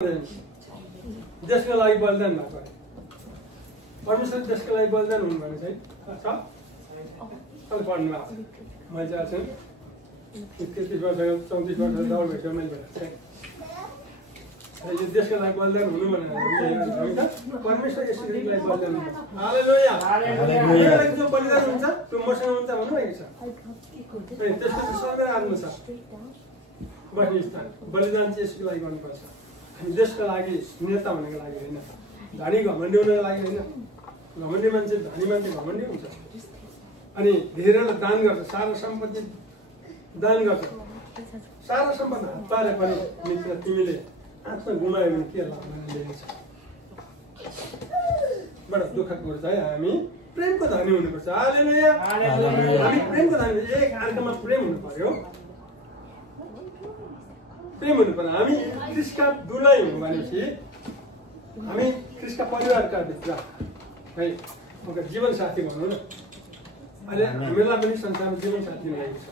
देशको लागि बलिदान भएको परमेश्वर देशको लागि बलिदान हुनु भने चाहिँ छ कहिले पढ्नु भएको मैले चाहिँ छु 33 वर्ष 34 वर्ष दौड भेट्यो मैले चाहिँ यो देशको लागि बलिदान हुनु भनेर परमेश्वर यसरी लागि बलिदान हुन्छ हालेलुया हालेलुया जो बलिदान हुन्छ त्यो मसँग हुन्छ भन्नुभएको छ त्यसको स्वर्ग आत्मा छ बस्ने स्थान बलिदान चाहिँ यसको लागि गर्नुपर्छ देशको लागि नेता हुनको लागि होइन धनी घमण्डी हुनको लागि होइन घमण्डी मान्छे धनी मान्छे घमण्डी हुन्छ अनि धेरैलाई दान गर्छ सारा सम्पत्ति दान गर्छ सारा सम्पत्ति हात पारे पनि मित्र तिमीले आत्मा गुमायो भने के लाभ लिन्छ बडा दुःखको कुरा चाहिँ हामी प्रेमको धनी हुनुपर्छ हालेलुया हामी प्रेमको धनी एक अर्कामा प्रेम हुनु पर्यो प्रेम हुनु पर्यो हामी ख्रिस्टका दुलै हुनु भनेपछि हामी ख्रिस्टका परिवारका भित्र है उनका जीवन साथी भनौँ न अहिले हामीलाई पनि संसारमा जीवन साथी भएको छ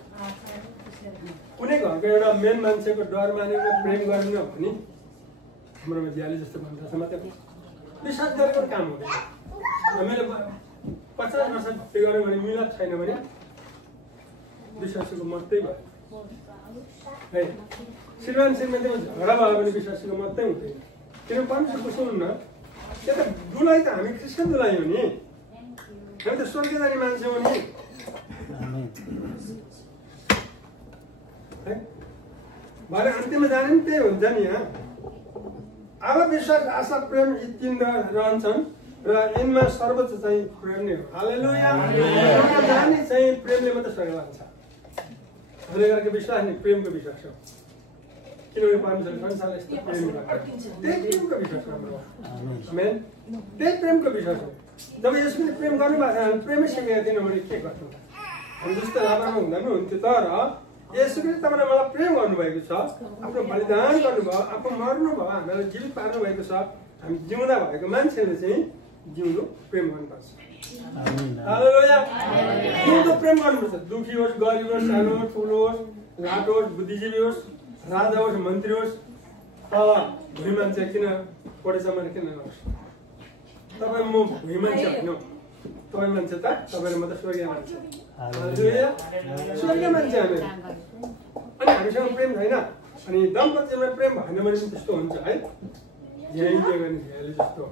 कुनै घरको एउटा मेन मान्छेको डर मानेर प्रेम गरेन भने हाम्रोमा ज्याले जस्तो भन्छ मात्रै विश्वास गरेको काम हुँदैन हामीले 50 वर्ष गऱ्यौँ भने मिलाप छैन भने विश्वासको मात्रै भयो है श्रीमान श्रीमतीमा झगडा भयो भने विश्वासको मात्रै हुँदैन किन परमेश्वर कसो हुन्न त्यो त दुलाई त हामी ख्रिस्टको दुलाई हो नि हामी त स्वर्ग जाने मान्छे हो नि भरे अन्त्यमा जाने पनि त्यही हुन्छ नि यहाँ अब विश्वास आशा प्रेम यी तीन रहन्छन् र यिनमा सर्वोच्च चाहिँ प्रेम नै हो हालेलुया जाने चाहिँ प्रेमले मात्रै स्वर्ग लान्छ भन्ने गरेको विश्वास नि प्रेमको विश्वास हो किनभने परमेश्वरले संसारलाई यस्तो प्रेम गर्छ त्यही प्रेमको विश्वास हाम्रो आमेन त्यही प्रेमको विश्वास हो जब यसले प्रेम गर्नुभएको छ हामी प्रेमै सिकेका थिएनौँ भने के गर्छौँ हामी जस्तो लाभामा हुँदा पनि हुन्थ्यो तर यसले तपाईँले मलाई प्रेम गर्नुभएको छ आफ्नो बलिदान गर्नुभयो आफू मर्नुभयो हामीलाई जीवित पार्नु भएको छ हामी जिउँदा भएको मान्छेले चाहिँ जिउँदो प्रेम गर्नुपर्छ हालेलुया जिउँदो प्रेम गर्नुपर्छ दुखी होस् गरिब होस् सानो होस् ठुलो होस् लाटो होस् बुद्धिजीवी होस् राजा होस् मन्त्री होस् तल भुइँ मान्छे किन कोडेसम्म किन नहोस् तपाईँ म भुइँ मान्छे होइन तपाईँ मान्छे त तपाईँले मात्रै स्वर्गीय मान्छे स्वर्गीय मान्छे हामी अनि हामीसँग प्रेम छैन अनि दम्पत्तिमा प्रेम भएन भने पनि त्यस्तो हुन्छ है झ्याइ गर्ने झ्याइले जस्तो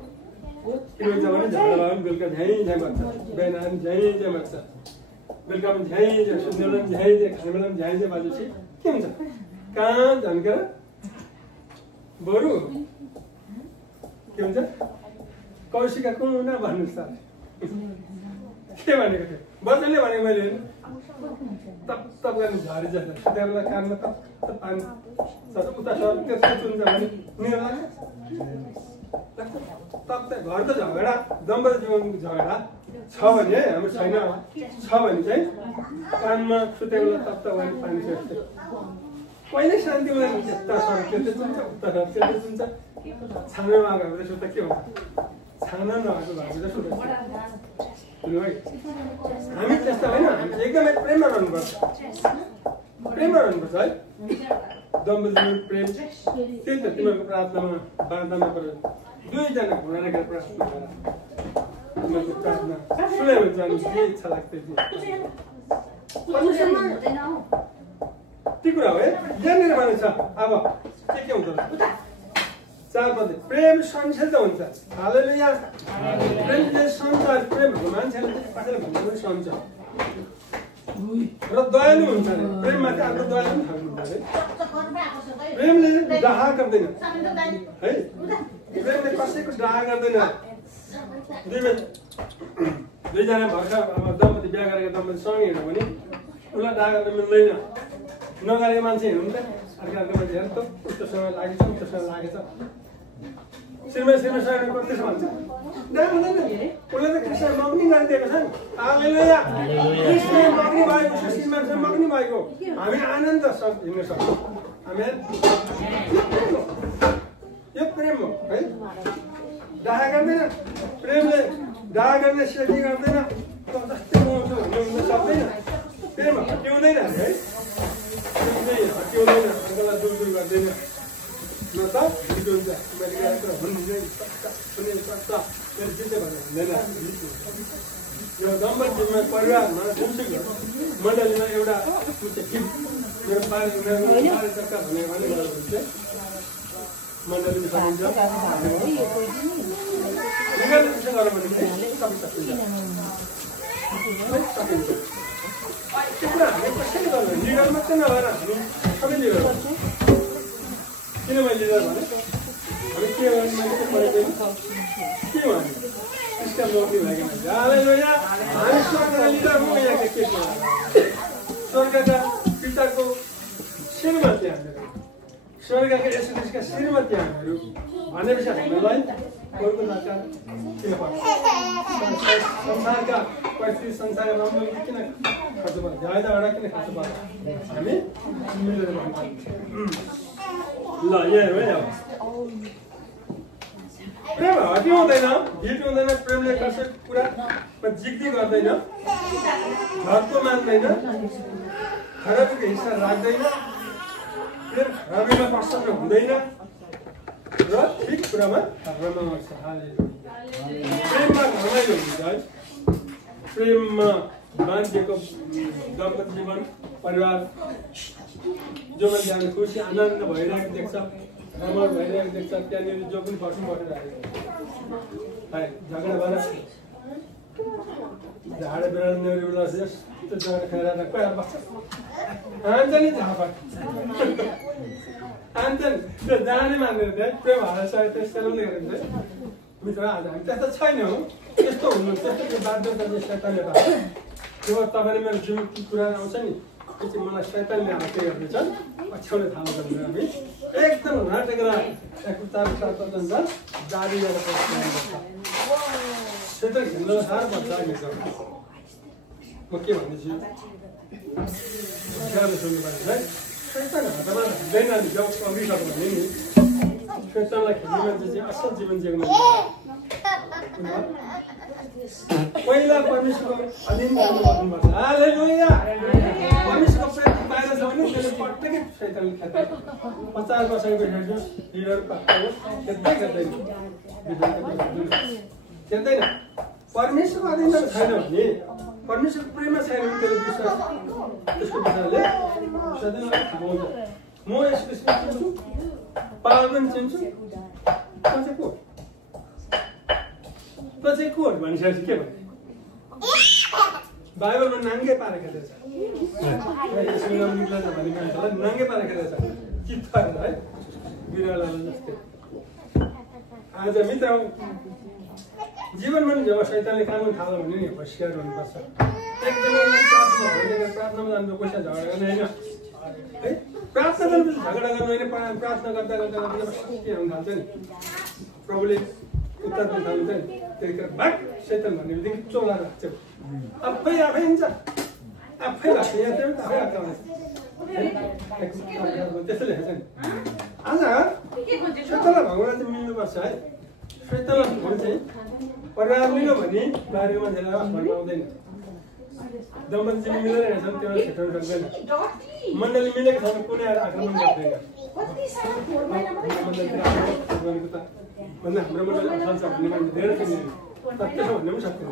किनभने जब पनि झगडा भयो भने बेलुका झ्याइ झ्याइ बज्छ बिहान आएर झ्याइ झ्याइ बज्छ बेलुका पनि झ्याइ झ्याइ सुत्ने बेला पनि झ्याइ झ्याइ खाने बेला पनि झ्याइ झ्याइ बाजेपछि के हुन्छ कहाँ झन्केर बरु के हुन्छ कौशिका कुना भन्नुहोस् त के भनेको थियो बच्चाले भनेको मैले तप तप गर्ने झरी जस्तो सुतेर कानमा तप तप पानी उता सर त्यस्तो चुन्छ भने निर लाग्छ तप त घरको झगडा दम्पत्ति जीवनको झगडा छ भने हाम्रो छैन छ भने चाहिँ कानमा सुतेर तप तप गर्ने पानी जस्तो पहिल्यै शान्ति हुँदैन यता सर त्यस्तै चुन्छ उता सर त्यस्तै चुन्छ छानो आएको जस्तो त के हुन्छ छाना नभएको भएको जस्तो हामी त्यस्तो होइन हामी एकदमै प्रेममा रहनुपर्छ है दम्पत्ति प्रेम त्यही त तिमीहरूको प्रार्थनामा बार्तामा पऱ्यो दुईजना घुँडा राखेर प्रार्थना गर तिमीहरूको प्रार्थना सुने भने जानु के इच्छा लाग्थ्यो त्यो कुरा हो है यहाँनिर भने छ अब के हुन्छ 4 पद प्रेम संशोध हुन्छ हालेलुया प्रेमले संसार प्रेम मान्छेले कसैले भन्दा पनि सहन्छ र दयालु हुन्छ प्रेममा चाहिँ अर्को दयालु पनि थाल्नु हुन्छ प्रेमले डाहा गर्दैन है प्रेमले कसैको डाहा गर्दैन दुईजना भर्खर अब दम्पति बिहा गरेको दम्पति सँगै हिँड्यो भने उसलाई डाहा गर्न मिल्दैन नगरेको मान्छे हिँड्नु त अर्को मान्छे हेर्नु त उस्तोसँग लागेछ उस्तोसँग लागेछ श्रीमान त्यसो भन्छ हुँदैन उसले त कृष्ण मग्नी गरिदिएको छ नि हालेलुया कृष्ण मग्नी भएको श्रीमानसँग मग्नी भएको हामी आनन्द हिँड्न सक्छौँ आमेन यो प्रेम हो है डाहा गर्दैन प्रेमले डाहा गर्ने सेती गर्दैन जस्तै म हुन्छु भन्ने हुन सक्दैन प्रेम हट्याउँदैन है हट्याउँदैन अर्कोलाई दूर गर्दैन न त ढिलो हुन्छ मैले गरेको हुँदै सुने सक्छ त्यसले चाहिँ भन्दैन यो दम्पत जीवनमा परिवारमा जुनसुकै मण्डलीमा एउटा मेरो पारिचक्का भन्ने भने चाहिँ मण्डलीमा सकिन्छ गरौँ भने सकिन्छ त्यो कुरा हामीले कसरी गर्नु लिडर मात्रै नभएर हामी सबै लिडर किन मैले लिडर भने हामी के गर्ने मान्छे पढेको के भने इसका नौकरी भएको मान्छे हालेलुया हामी स्वर्गका लिडर हो यहाँका के स्वर्गका पिताको श्रीमती हामीहरू स्वर्गका यसो ख्रीष्टका श्रीमती हामीहरू भनेपछि हामीलाई कोहीको नकार किन पर्छ संसारका परिस्थिति संसारका राम्रो किन खर्च पर्छ ज्यादाबाट किन खर्च पर्छ हामी मिलेर भन्छ ल यहाँ हेरौँ है अब प्रेम हटिँदैन ढिट हुँदैन प्रेमले कसै कुरामा जिग्दी गर्दैन घरको मान्दैन खराबको हिस्सा राख्दैन प्रेम खराबीमा प्रसन्न हुँदैन र ठिक कुरामा रमाउँछ प्रेममा रमाइलो हुन्छ है प्रेममा बाँधिएको दम्पती जीवन परिवार जो मान्छे हामी खुसी आनन्द भइरहेको देख्छ रमाइलो भइरहेको देख्छ त्यहाँनिर जो पनि फर्स्नु परिरहेको है झगडा भएर झाडा बिरालो नेउरी बेला त्यो जग्गा खेर कोही बस्छ आन्छ नि झापा आन्छ नि त्यो जाने मानेर चाहिँ प्रेम हाल्छ त्यसरी गरेर चाहिँ मित्र आज हामी त्यस्तो छैन हौ त्यस्तो हुनु त्यस्तो त्यो बाध्यता चाहिँ शैतानले पाएको त्यो तपाईँले मेरो जीवनको कुरा आउँछ नि त्यो चाहिँ मलाई शैतानले हाते गर्दैछ पछ्याउने थाहा गर्दैन हामी एकदम नाटेर एकतार जारी गरेर शैतान हिँड्न साह्रो पर्छ मित्र म के भन्दैछु सुन्नु पर्छ है शैतान हातमा हुँदैन नि जब अघिसक्यो भने नि शैतानलाई खेल्ने मान्छे चाहिँ असल जीवन जिएको मान्छे पहिला परमेश्वरको अधीन गर्नुपर्छ हालेलुया परमेश्वरको प्रेम बाहिर छ भने त्यसले पटक्कै शैतानले खेल्छ 50 वर्षको भेट्छु लिडर पाएको खेल्दैन खेल्दैन परमेश्वरको अधीनमा छैन भने परमेश्वरको प्रेममा छैन भने त्यसले विश्वास त्यसको विषयले सधैँ थाहा म यसको चिन्छु पावन चिन्छु त चाहिँ को भनिसकेपछि के भन्ने बाइबलमा नाङ्गे पारेर खेल्दैछ यसको नाम निक्ला भन्ने मान्छेलाई नाङ्गे पारेर खेल्दैछ चित्तर है बिरालो जस्तै आज मित्र जीवनमा नि जब शैतानले काम थाल्यो भने नि होसियार हुनुपर्छ एकदमै प्रार्थनामा जानु पैसा झगडा गर्ने होइन है प्रार्थना गर्नुपर्छ झगडा गर्नु होइन प्रार्थना गर्दा गर्दा गर्दा के हुन थाल्छ नि प्रभुले उत्तर दिन थाल्छ नि त्यतिखेर भाग शैतान भन्ने बित्तिकै चोला राख्छ आफै हिँड्छ आफै लाग्छ यहाँ त्यो आफै लाग्छ त्यस्तो लेखेको छ नि आज शैतानलाई भगवान् चाहिँ मिल्नुपर्छ है शैतानलाई भगवान् चाहिँ परिवार मिल्यो भने बाहिरको मान्छेलाई भन्नुहुँदैन दम्पती चाहिँ मिलेर छन् त्यो छेट्याउनु सक्दैन मण्डली मिलेको छ भने कुनै आएर आक्रमण गर्दैन भन्दा हाम्रो मण्डली असल छ भन्ने मान्छे धेरै छ नि तर त्यसो भन्ने पनि सक्दैन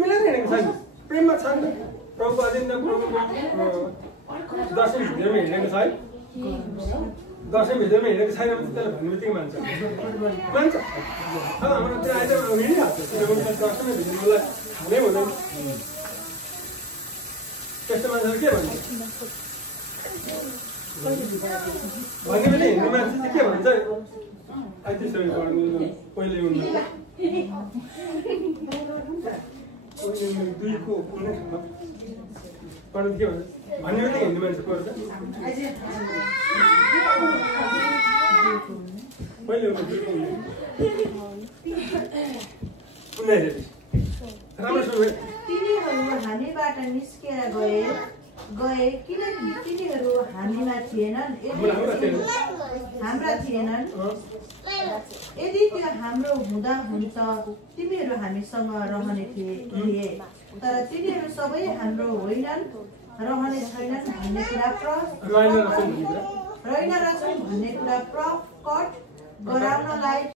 मिलेर हिँडेको छ नि प्रेममा छ नि प्रभुको अधीन प्रभुको दर्शन भित्रमा हिँडेको छ है दर्शन भित्रमा हिँडेको छैन भने त्यसले भन्ने बित्तिकै मान्छ अब हाम्रो त्यो अहिले हिँडिहाल्छ किनभने दर्शनै भित्रमा हालै हुँदैन त्यस्तो मान्छेले के भन्छ भन्ने पनि हिँड्ने मान्छे चाहिँ के भन्छ त्यसरी पढ्नु पहिले हुनु दुईको कुनै ठाउँमा पढ्नु के भन्छ भन्ने बित्तिकै हिँड्ने मान्छे पढ्छ पहिले हुनु दुईको हुने राम्रो सुन्नु तिनीहरू हामीबाट निस्केर गए किनकि तिनीहरू हामीमा थिएनन् हाम्रा थिएनन् यदि त्यो हाम्रो हुँदा हुन्छ तिमीहरू हामीसँग रहने थिए तर तिनीहरू सबै हाम्रो होइनन् रहने छैनन् भन्ने कुरा रहेन रहेछन् भन्ने कुरा प्रकट गराउनलाई